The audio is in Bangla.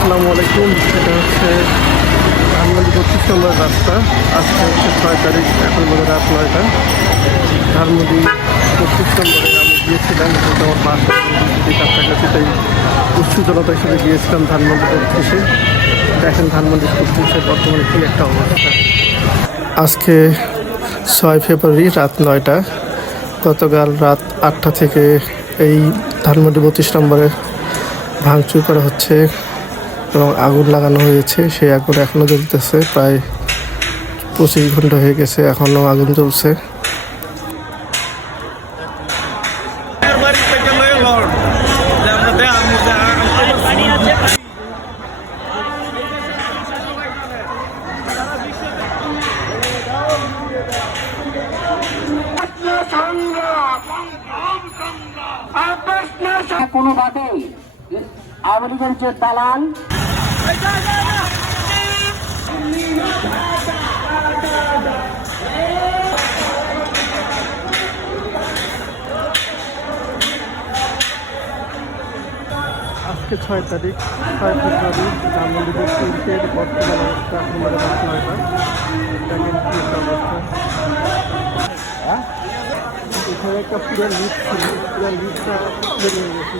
আসসালামু আলাইকুম। এটা হচ্ছে ধানমন্ডি 25 নম্বর রাস্তা। আজকে হচ্ছে 6 তারিখ, এখন বাজে রাত 9টা। ধানমন্ডি 25 নম্বরে আমি গিয়েছিলাম, কিন্তু আমার বাসা কাছাকাছি, তাই উচ্চ জনতা হিসেবে গিয়েছিলাম ধানমন্ডি 25-এ। দেখেন ধানমন্ডি 25-এর বর্তমানে কী একটা অবস্থা। আজকে 6 ফেব্রুয়ারি রাত 9টা। গতকাল রাত 8টা থেকে এই ধানমন্ডি 32 নম্বরে ভাঙচুর করা হচ্ছে এবং আগুন লাগানো হয়েছে। সেই আগুন এখনও জ্বলতেছে, প্রায় 25 ঘন্টা হয়ে গেছে, এখনও আগুন জ্বলছে। কোনোভাবেই আওয়ামী লীগের যে দালাল আজকে 6 তারিখ, 6 ফেব্রুয়ারি, ধানমন্ডি 25-এর বর্তমান অবস্থা এখন বাজে রাত 9টা। দেখেন কি একটা অবস্থা। এখানে একটা পুরো লিফট ছিল, পুরো লিফটটা বেরিয়ে গেছে।